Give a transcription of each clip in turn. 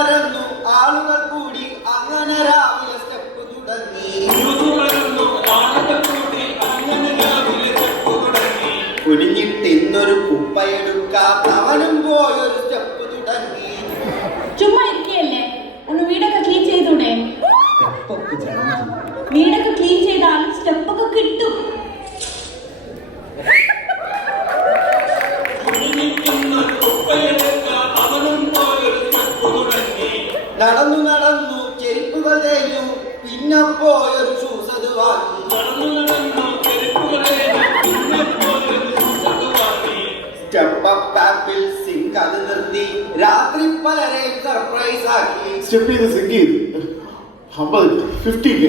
പരന്നു ആളുകൾ കൂടി അങ്ങനെ രാവിലെ സ്റ്റെപ്പ് തുടങ്ങി. കുനിഞ്ഞിട്ട് ഇന്നൊരു കുപ്പയെടുക്കാത്തവനും പോയൊരു സ്റ്റെപ്പ് തുടങ്ങി. ചുമ്മാ ഇരിക്കല്ലേ, ഒന്ന് വീടൊക്കെ ക്ലീൻ ചെയ്തൂടെ? വീടൊക്കെ ക്ലീൻ ചെയ്താലും സ്റ്റെപ്പൊക്കെ കിട്ടും. നടന്നു നടന്നു ചെരുപ്പുകൾ തേഞ്ഞു, പിന്നെ പോയൊരു ഷൂസ് അത് വാങ്ങി. സ്റ്റെപ്പ് അപ്പ് ആപ്പിൽ സിങ്ക് അത് നിർത്തി, രാത്രി പലരെയും സർപ്രൈസ് ആക്കി. സ്റ്റെപ്പ് ചെയ്ത് സിങ്ക് ചെയ്ത് 50K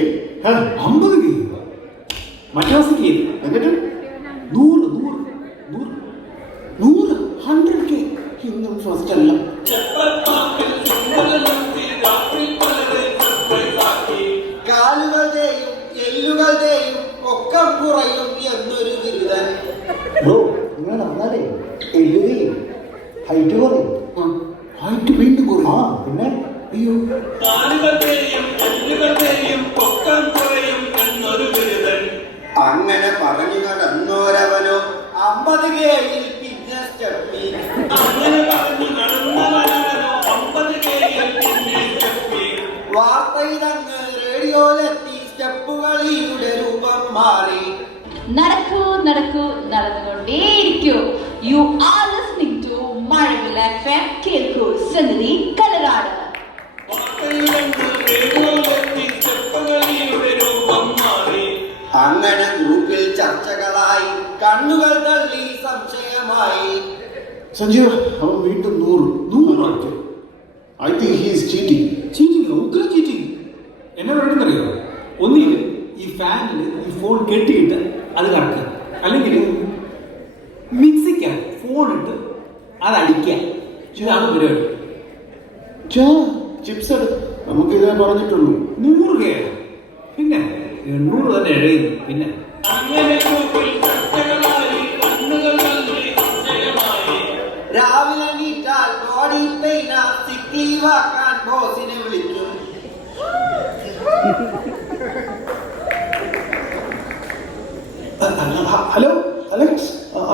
മറ്റേ എന്നിട്ട് 100K ഇന്നും ഫസ്റ്റ് അല്ല. കാലുകളുടെയും എല്ലുകളുടെയും പൊക്കം കുറയും എന്നൊരു ബിരുദൻ. ബ്രോ നിങ്ങൾ നടന്നാലേ എല്ലുകയും ഹൈറ്റ് കുറയും. ഹൈറ്റ് വീണ്ടും കുറയും. പിന്നെ അയ്യോ, അങ്ങനെ പറഞ്ഞു നടന്നോരവനോ 50Kയിൽ പിന്നെ സ്റ്റെപ്പി. വാർത്തയിലങ്ങ് റേഡിയോയിലെത്തി, സ്റ്റെപ്പുകളിയുടെ രൂപം മാറി. നടക്കൂ നടക്കൂ നടന്നുകൊണ്ടേയിരിക്കൂ. You are listening to Mazhavil FM. കേൾക്കൂ സംഗതി കലരാട്. അങ്ങനെ ഗ്രൂപ്പിൽ ചർച്ചകളായി, കണ്ണുകൾ തള്ളി സംശയമായി. സഞ്ജീവ് അവൻ വീണ്ടും 100 I think he is cheating. എന്നെ പറയുന്നറിയോ? ഒന്നിൽ ഈ ഫാനിൽ ഈ ഫോൺ കെട്ടിയിട്ട് അത് കറക്കുക, അല്ലെങ്കിൽ മിക്സിക്ക് ഫോൺ ഇട്ട് അത് അടിക്കുക. ഇതാണ് പരിപാടി. ചിപ്സ് നമുക്ക് ഇതേ പറഞ്ഞിട്ടുള്ളൂ. 100K പിന്നെ 800 തന്നെ എഴുതുന്നു. പിന്നെ രാവിലെ നീറ്റാൽ ബോഡി പെയിന, സിക്ക് ലീവ് ആക്കാൻ ബോസിനെ വിളിക്കും. Hello, Alex.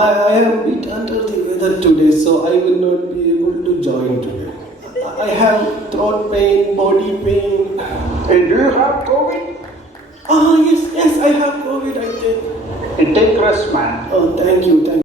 I am a bit under the weather today, so I will not be able to join today. I have throat pain, body pain. And do you have COVID? Yes, I have COVID, I think. And take rest, man. Oh, thank you.